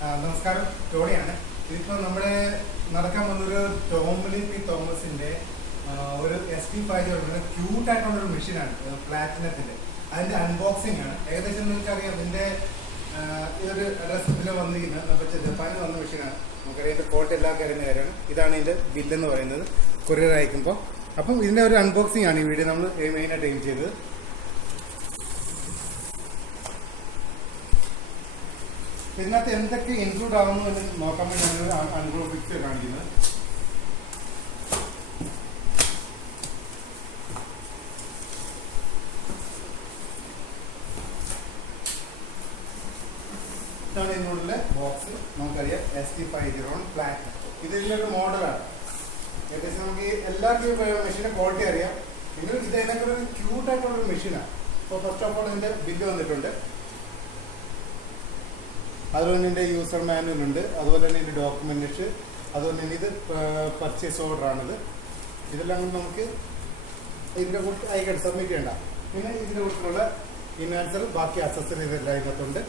നമസ്കാരം, ടോണിയാണ്. ഇതിപ്പോൾ നമ്മുടെ നടക്കാൻ വന്നൊരു ടോംലി പി തോമസിന്റെ ഒരു SP5 ക്യൂട്ടായിട്ടുള്ളൊരു മെഷീനാണ്, പ്ലാറ്റിനത്തിന്റെ. അതിന്റെ അൺബോക്സിംഗ് ആണ്. ഏകദേശം നിങ്ങൾക്കറിയാം, ഇതിന്റെ ഇതൊരു അഡ്രസ് ഇതിൽ വന്നിരിക്കുന്നത് നമുക്ക് ജപ്പാനിൽ വന്ന മെഷീനാണ്. നമുക്കറിയാം ഇതിന്റെ ക്വാളിറ്റി എല്ലാവർക്കും അറിയുന്ന കാര്യമാണ്. ഇതാണ് ഇതിന്റെ ബില്ലെന്ന് പറയുന്നത്, കൊറിയർ അയക്കുമ്പോൾ. അപ്പം ഇതിന്റെ ഒരു അൺബോക്സിംഗ് ആണ് ഈ വീഡിയോ നമ്മൾ മെയിനായിട്ട് എയിം ചെയ്തത്. ഇതിനകത്ത് എന്തൊക്കെ ഇൻക്ലൂഡ് ആവുന്നു എന്ന് നോക്കാൻ വേണ്ടി ഞങ്ങൾ അൺബോക്സിംഗ് കാണിക്കുന്നത്. ഇതാണ് ഇതിനുള്ളിലെ ബോക്സ്. നമുക്കറിയാം SP5 ഫ്ലാറ്റ്. ഇതിലൊരു മോഡലാണ്. ഏകദേശം നമുക്ക് എല്ലാവർക്കും മെഷീൻ്റെ ക്വാളിറ്റി അറിയാം. ഇത് ഇതിനൊക്കെ ഒരു ക്യൂട്ടായിട്ടുള്ളൊരു മെഷീനാണ്. അപ്പോൾ ഫസ്റ്റ് ഓഫ് ഓൾ ഇതിൻ്റെ ബില്ല് വന്നിട്ടുണ്ട്. അതുപോലെ തന്നെ ഇതിൻ്റെ യൂസർ മാനുവൽ ഉണ്ട്. അതുപോലെ തന്നെ ഇതിൻ്റെ ഡോക്യുമെൻറ്റേഷൻ, അതുപോലെ തന്നെ ഇത് പർച്ചേസ് ഓർഡറാണിത്. ഇതെല്ലാം കൊണ്ട് നമുക്ക് ഇതിൻ്റെ കൂട്ടി അയക്കട്ടെ സബ്മിറ്റ് ചെയ്യണ്ട. പിന്നെ ഇതിൻ്റെ കൂട്ടിലുള്ള ഇൻഹാൻസർ, ബാക്കി അക്സസറീസ് എല്ലാം ഇതിനകത്തുണ്ട്.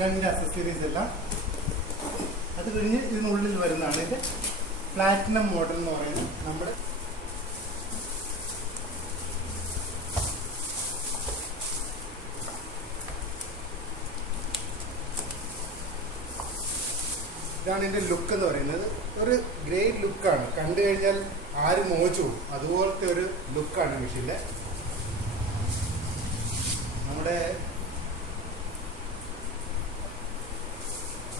രണ്ട് അക്സസറീസ് എല്ലാം. അത് കഴിഞ്ഞ് ഇതിനുള്ളിൽ വരുന്നതാണ് ഇത് പ്ലാറ്റിനം മോഡൽ എന്ന് പറയുന്നത്. നമ്മുടെ ഇതാണ് ഇതിൻ്റെ ലുക്ക് എന്ന് പറയുന്നത്. ഒരു ഗ്രേറ്റ് ലുക്കാണ്. കണ്ടു കഴിഞ്ഞാൽ ആരും മോഹിച്ചു പോകും, അതുപോലത്തെ ഒരു ലുക്കാണ് മെഷീൻ്റെ. നമ്മുടെ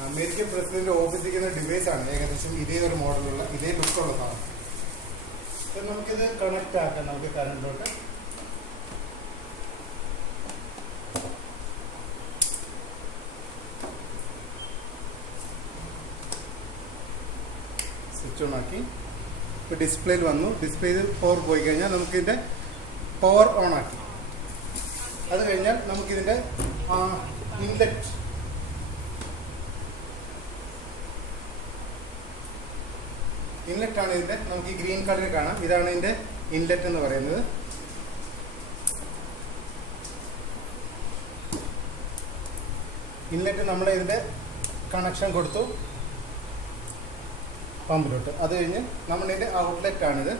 അമേരിക്കൻ പ്രസിഡന്റ് ഓഫീസിരിക്കുന്ന ഡിവൈസാണ്. ഏകദേശം ഇതേ ഒരു മോഡലുള്ള ഇതേ ലുക്കുള്ള സാധനം. അപ്പം നമുക്കിത് കണക്റ്റ് ആക്കാം. നമുക്ക് കറണ്ടിലോട്ട് സ്വിച്ച് ഓൺ ആക്കി. ഇപ്പോൾ ഡിസ്പ്ലേയിൽ വന്നു. ഡിസ്പ്ലേയിൽ പവർ പോയി കഴിഞ്ഞാൽ നമുക്കിതിൻ്റെ പവർ ഓൺ ആക്കി. അത് കഴിഞ്ഞാൽ നമുക്കിതിൻ്റെ ഇൻലെറ്റാണ് ഇതിൻ്റെ. നമുക്ക് ഈ ഗ്രീൻ കളറിൽ കാണാം. ഇതാണ് ഇതിൻ്റെ ഇൻലെറ്റ് എന്ന് പറയുന്നത്. ഇൻലെറ്റ് നമ്മൾ ഇതിൻ്റെ കണക്ഷൻ കൊടുത്തു പമ്പിലോട്ട്. അത് കഴിഞ്ഞ് നമ്മളിതിൻ്റെ ഔട്ട്ലെറ്റാണിത്.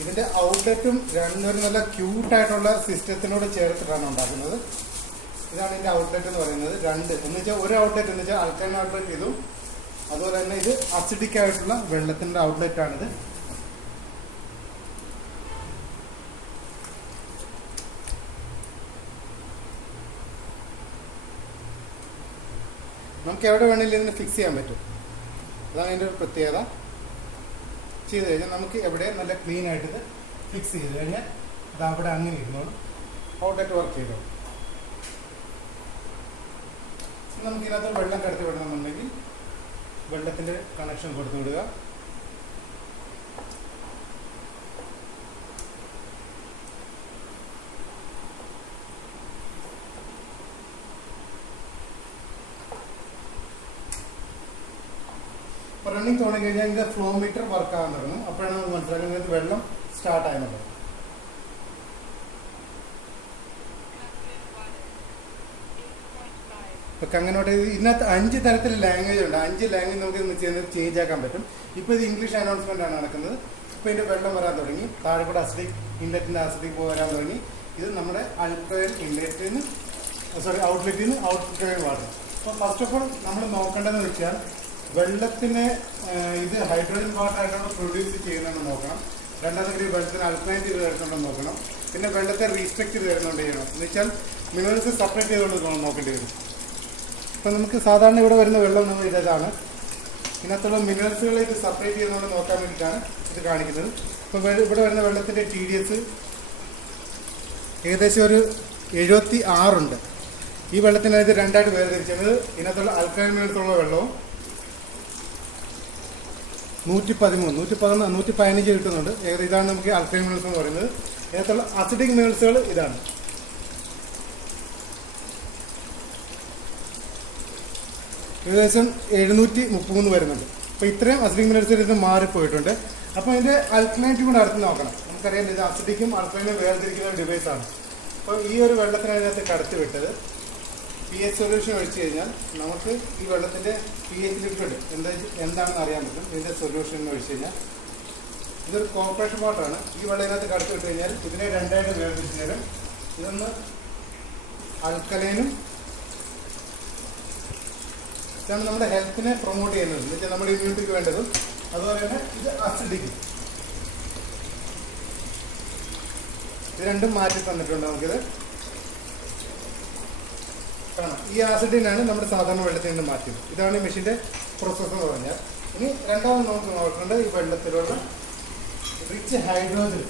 ഇതിൻ്റെ ഔട്ട്ലെറ്റും രണ്ടൊരു നല്ല ക്യൂട്ടായിട്ടുള്ള സിസ്റ്റത്തിനോട് ചേർത്തിട്ടാണ് ഉണ്ടാക്കുന്നത്. ഇതാണ് ഇതിൻ്റെ ഔട്ട്ലെറ്റ് എന്ന് പറയുന്നത്. രണ്ട് എന്ന് വെച്ചാൽ ഒരു ഔട്ട്ലെറ്റ് എന്ന് വെച്ചാൽ അൾക്കലൈൻ ഔട്ട്ലെറ്റ് ഇതും, അതുപോലെ തന്നെ ഇത് അസിഡിക് ആയിട്ടുള്ള വെള്ളത്തിൻ്റെ ഔട്ട്ലെറ്റാണിത്. നമുക്ക് എവിടെ വേണമെങ്കിലും ഇതിന് ഫിക്സ് ചെയ്യാൻ പറ്റും. അതാണ് അതിൻ്റെ ഒരു പ്രത്യേകത. ചെയ്ത് കഴിഞ്ഞാൽ നമുക്ക് എവിടെ നല്ല ക്ലീൻ ആയിട്ട് ഇത് ഫിക്സ് ചെയ്ത് കഴിഞ്ഞാൽ അത് അവിടെ അങ്ങനെ ഇരുന്നോളും, ഔട്ട്ലെറ്റ് വർക്ക് ചെയ്തോളും. നമുക്ക് ഇതിനകത്ത് വെള്ളം കടത്തി വിടണമെന്നുണ്ടെങ്കിൽ വെള്ളത്തിൻ്റെ കണക്ഷൻ കൊടുത്തു വിടുക. റണ്ണിങ് തുടങ്ങി കഴിഞ്ഞാൽ ഇതിൻ്റെ ഫ്ലോ മീറ്റർ വർക്ക് ആകാൻ തുടങ്ങും. അപ്പോഴാണ് നമുക്ക് മനസ്സിലാക്കുന്നത് വെള്ളം സ്റ്റാർട്ട് ആയെന്നുള്ളത്. ഇപ്പം അങ്ങനോട്ട് ഇതിനകത്ത് 5 തരത്തിൽ ലാംഗ്വേജ് ഉണ്ട്. 5 ലാംഗ്വേജ് നമുക്ക് ചേഞ്ച് ആക്കാൻ പറ്റും. ഇപ്പോൾ ഇത് ഇംഗ്ലീഷ് അനൗൺസ്മെൻ്റ് ആണ് നടക്കുന്നത്. ഇപ്പോൾ ഇതിൻ്റെ വെള്ളം വരാൻ തുടങ്ങി. താഴെ കൂടെ അസിഡിക് ഇൻലെറ്റിൻ്റെ അസിഡിക് വരാൻ തുടങ്ങി. ഇത് നമ്മുടെ അൾക്കലൈൻ ഔട്ട്ലെറ്റിൽ നിന്ന് ഔട്ട്ലെറ്റ് വാട്ടർ. അപ്പോൾ ഫസ്റ്റ് ഓഫ് ഓൾ നമ്മൾ നോക്കേണ്ടതെന്ന് വെച്ചാൽ വെള്ളത്തിന് ഇത് ഹൈഡ്രോജൻ വാട്ടറായിട്ടാണ് പ്രൊഡ്യൂസ് ചെയ്യുന്നതെന്ന് നോക്കണം. രണ്ടാമത്തെ വെള്ളത്തിന് അൾക്കലൈൻ ചെയ്ത് തരുന്നുണ്ടെന്ന് നോക്കണം. പിന്നെ വെള്ളത്തെ റീസ്പെക്ട് ചെയ്ത് തരുന്നുണ്ട് ചെയ്യണം. എന്ന് വെച്ചാൽ മിനറൽസ് സെപ്പറേറ്റ് ചെയ്തുകൊണ്ട് നോക്കേണ്ടി വരും. ഇപ്പം നമുക്ക് സാധാരണ ഇവിടെ വരുന്ന വെള്ളം നമ്മൾ ഇതാണ്. ഇതിനകത്തുള്ള മിനറൽസുകളെ ഇത് സെപ്പറേറ്റ് ചെയ്യുന്നതുകൊണ്ട് നോക്കാൻ വേണ്ടിയിട്ടാണ് ഇത് കാണിക്കുന്നത്. ഇപ്പോൾ ഇവിടെ വരുന്ന വെള്ളത്തിൻ്റെ TDS ഏകദേശം ഒരു 76 ഉണ്ട്. ഈ വെള്ളത്തിനകത്ത് രണ്ടായിട്ട് വേർതിരിച്ചത് ഇതിനകത്തുള്ള അൾക്കലൈൻ മിനറൽസുള്ള വെള്ളവും 113, 111, 115 കിട്ടുന്നുണ്ട്. ഏകദേശം ഇതാണ് നമുക്ക് ആൽക്കലൈൻ മിനറൽസ് എന്ന് പറയുന്നത്. ഇതിനകത്തുള്ള അസിഡിക് മിനറൽസുകൾ ഇതാണ്. ഏകദേശം 733 വരുന്നുണ്ട്. അപ്പോൾ ഇത്രയും അസിഡിക് മിനറൽസ് ഇത് മാറിപ്പോയിട്ടുണ്ട്. അപ്പോൾ ഇതിൻ്റെ അൽക്കലൈനിറ്റി കൂടെ അടുത്ത് നോക്കണം. നമുക്കറിയാം ഇത് അസിഡിക്കും അൽക്കലൈനും വേർതിരിക്കുന്ന ഡിവൈസാണ്. അപ്പോൾ ഈ ഒരു വെള്ളത്തിന് അതിനകത്ത് കടത്തി വിട്ടത് pH സൊല്യൂഷൻ ഒഴിച്ച് കഴിഞ്ഞാൽ നമുക്ക് ഈ വെള്ളത്തിൻ്റെ pH ലിക്വിഡ് എന്താണെന്ന് അറിയാൻ പറ്റും. ഇതിൻ്റെ സൊല്യൂഷൻ ഒഴിച്ച് കഴിഞ്ഞാൽ ഇതൊരു കോർപ്പറേഷൻ വാട്ടറാണ്. ഈ വെള്ളം ഇതിനകത്ത് കടത്തി വിട്ട് കഴിഞ്ഞാൽ ഇതിനെ രണ്ടായിട്ട് വേർതിരിച്ച് തരും. ഇതൊന്ന് അൽക്കലൈനും ഇതാണ് നമ്മുടെ ഹെൽത്തിനെ പ്രൊമോട്ട് ചെയ്യുന്നത്, എന്ന് വെച്ചാൽ നമ്മുടെ ഇമ്മ്യൂണിറ്റിക്ക് വേണ്ടതും. അതുപോലെ തന്നെ ഇത് അസിഡിക്കും. ഇത് രണ്ടും മാറ്റി തന്നിട്ടുണ്ട് നമുക്കിത് കാണാം. ഈ ആസിഡിനാണ് നമ്മുടെ സാധാരണ വെള്ളത്തിൽ നിന്ന് മാറ്റിയത്. ഇതാണ് ഈ മെഷീൻ്റെ പ്രോസസ്സ് എന്ന് പറഞ്ഞാൽ. ഇനി രണ്ടാമത് നമുക്ക് നോക്കേണ്ടത് ഈ വെള്ളത്തിലുള്ള റിച്ച് ഹൈഡ്രോജൻ.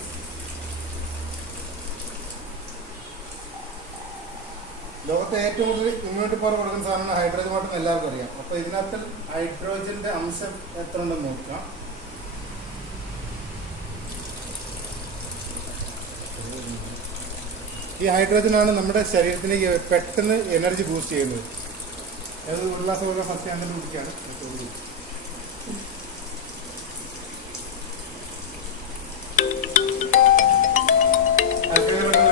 ലോകത്തെ ഏറ്റവും കൂടുതൽ ഇമ്മ്യൂണിറ്റി പവർ കൊടുക്കുന്ന സാധനമാണ് ഹൈഡ്രോജൻ വാട്ടർ എന്ന് എല്ലാവർക്കും അറിയാം. അപ്പോൾ ഇതിനകത്ത് ഹൈഡ്രോജന്റെ അംശം എത്ര ഉണ്ടെന്ന് നോക്കാം. ഈ ഹൈഡ്രോജനാണ് നമ്മുടെ ശരീരത്തിന് പെട്ടെന്ന് എനർജി ബൂസ്റ്റ് ചെയ്യുന്നത്. അത് ഉല്ലാസമൊക്കെ ഫസ്റ്റ് ആൻഡ് കുടിക്കുകയാണ്.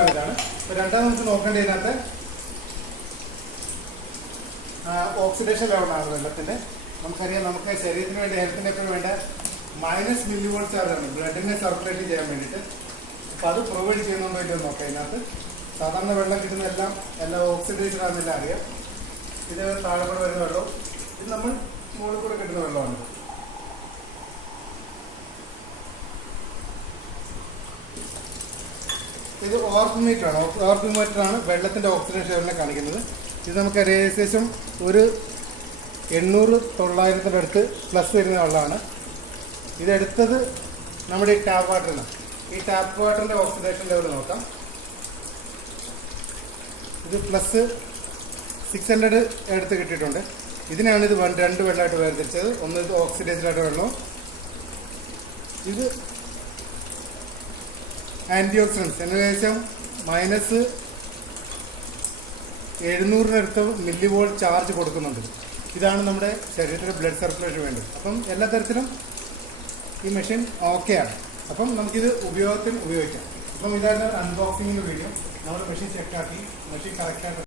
ഇതാണ്. രണ്ടാമത് നമുക്ക് നോക്കേണ്ടത് ഇതിനകത്ത് ഓക്സിഡേഷൻ ലെവലാണ് വെള്ളത്തിൻ്റെ. നമുക്കറിയാം നമുക്ക് ശരീരത്തിന് വേണ്ടി ഹെൽത്തിന് എപ്പോഴും വേണ്ട -mV ചാർജാണ് ബ്ലഡിനെ സർക്കുലേറ്റ് ചെയ്യാൻ വേണ്ടിയിട്ട്. അപ്പോൾ അത് പ്രൊവൈഡ് ചെയ്യുന്നുണ്ടോ ഇല്ലെന്ന് നോക്കാം. ഇതിനകത്ത് സാധാരണ വെള്ളം കിട്ടുന്ന എല്ലാം ഓക്സിഡൈസ്ഡ് ആണെന്നെല്ലാം അറിയാം. ഇത് താഴെ കൂടെ വരുന്ന വെള്ളം, ഇത് നമ്മൾ മുകളിൽ കൂടെ കിട്ടുന്ന വെള്ളമാണ്. ഇത് ഓർഗോമീറ്ററാണ്. ഓർഗോമീറ്ററാണ് വെള്ളത്തിൻ്റെ ഓക്സിഡേഷൻ ലെവലിനെ കാണിക്കുന്നത്. ഇത് നമുക്ക് ഏകദേശം ഒരു 800-900 അടുത്ത് പ്ലസ് വരുന്ന വെള്ളമാണ്. ഇതെടുത്തത് നമ്മുടെ ഈ ടാപ്പ് വാട്ടറിൽ നിന്നാണ്. ഈ ടാപ്പ് വാട്ടറിൻ്റെ ഓക്സിഡേഷൻ ലെവൽ നോക്കാം. ഇത് +600 എടുത്ത് കിട്ടിയിട്ടുണ്ട്. ഇതിനാണ് ഇത് രണ്ട് വെള്ളമായിട്ട് വേർതിരിച്ചത്. ഒന്ന് ഇത് ഓക്സിഡൈസ്ഡ് ആയിട്ട് വെള്ളവും, ഇത് ആൻറ്റി ഓക്സിഡൻസ് ഏകദേശം -700 mV ചാർജ് കൊടുക്കുന്നുണ്ട്. ഇതാണ് നമ്മുടെ ശരീരത്തിലെ ബ്ലഡ് സർക്കുലേഷൻ വേണ്ടത്. അപ്പം എല്ലാ തരത്തിലും ഈ മെഷീൻ ഓക്കെയാണ്. അപ്പം നമുക്കിത് ഉപയോഗിക്കാം. അപ്പം ഇതായിരുന്നു അൺബോക്സിങ്ങിൻ്റെ വീഡിയോ. നമ്മൾ മെഷീൻ ചെക്കാക്കി മെഷീൻ കറക്റ്റായിട്ട്